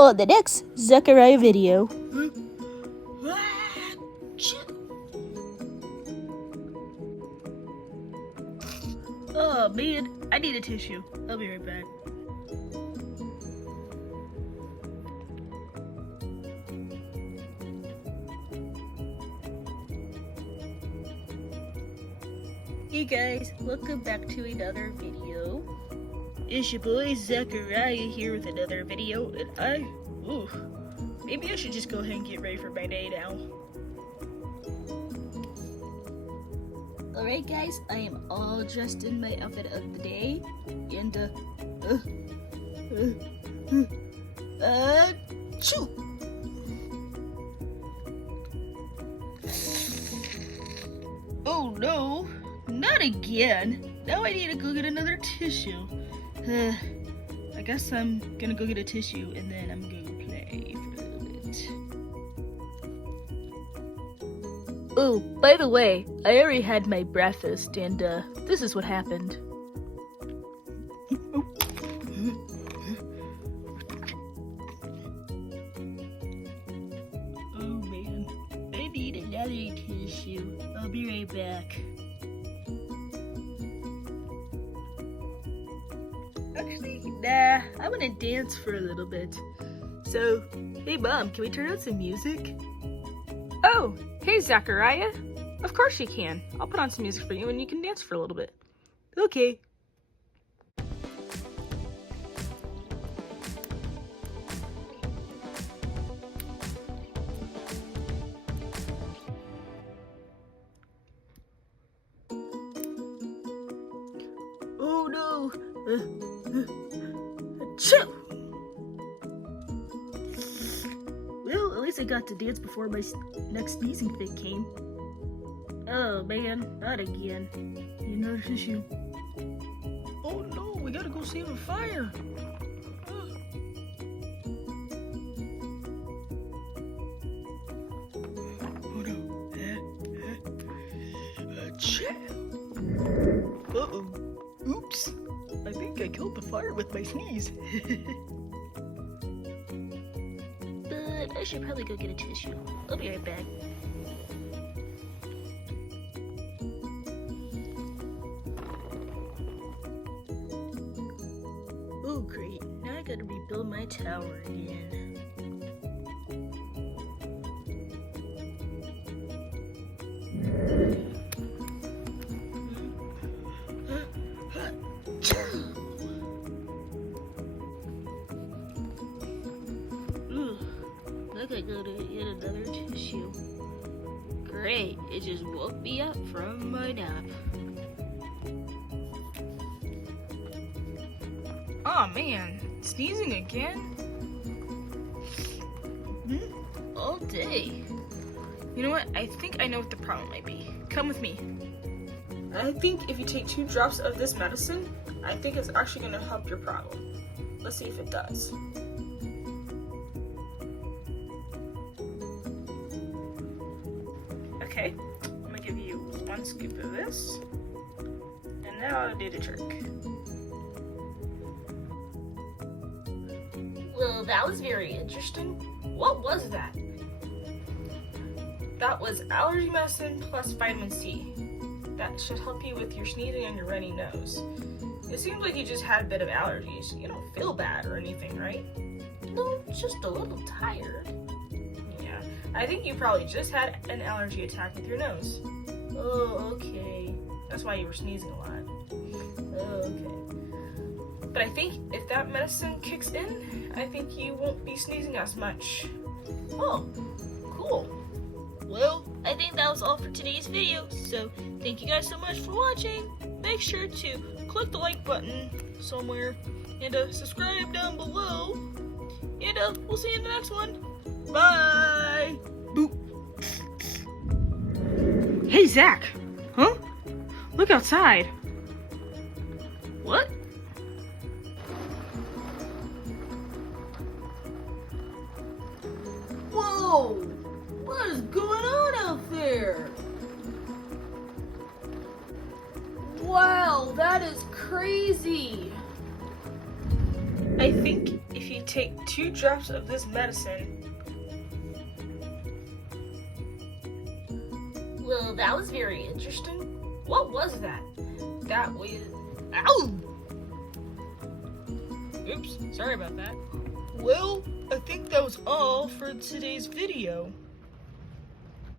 on the next Zachariah video. Oh man, I need a tissue. I'll be right back. Hey guys, welcome back to another video. It's your boy Zachariah here with another video, and maybe I should just go ahead and get ready for my day now. Alright guys, I am all dressed in my outfit of the day, and shoot! Oh no, not again! Now I need to go get another tissue. I guess I'm gonna go get a tissue and then I'm gonna play for a little bit. Oh, by the way, I already had my breakfast and this is what happened. Oh man, I need another tissue. I'll be right back. Actually, nah, I want to dance for a little bit. So, hey Mom, can we turn on some music? Oh, hey Zachariah. Of course you can. I'll put on some music for you and you can dance for a little bit. Okay. Oh no! Achoo! Well, at least I got to dance before my next sneezing fit came. Oh man, not again. You know the issue. Oh no, we gotta go save a fire! Oh no. Achoo! Uh-oh. Oops! I think I killed the fire with my sneeze. But I should probably go get a tissue. I'll be right back. Oh great, now I gotta rebuild my tower again. Look, I gotta get another tissue. Great, it just woke me up from my nap. Oh man, sneezing again? All day. You know what? I think I know what the problem might be. Come with me. I think if you take 2 drops of this medicine, I think it's actually going to help your problem. Let's see if it does. Okay, I'm going to give you 1 scoop of this, and now I'll do the trick. Well, that was very interesting. What was that? That was allergy medicine plus vitamin C. That should help you with your sneezing and your runny nose. It seems like you just had a bit of allergies. You don't feel bad or anything, right? No, just a little tired. Yeah, I think you probably just had an allergy attack with your nose. Oh, okay. That's why you were sneezing a lot. Oh, okay. But I think if that medicine kicks in, I think you won't be sneezing as much. Oh, cool. Well, I think that was all for today's video, so thank you guys so much for watching. Make sure to click the like button somewhere and subscribe down below. And we'll see you in the next one. Bye! Boop. Hey, Zach! Huh? Look outside. What? Whoa! What is going on out there? Wow, that is crazy. I think if you take 2 drops of this medicine. Well, that was very interesting. What was that? That was... Ow! Oops, sorry about that. Well, I think that was all for today's video.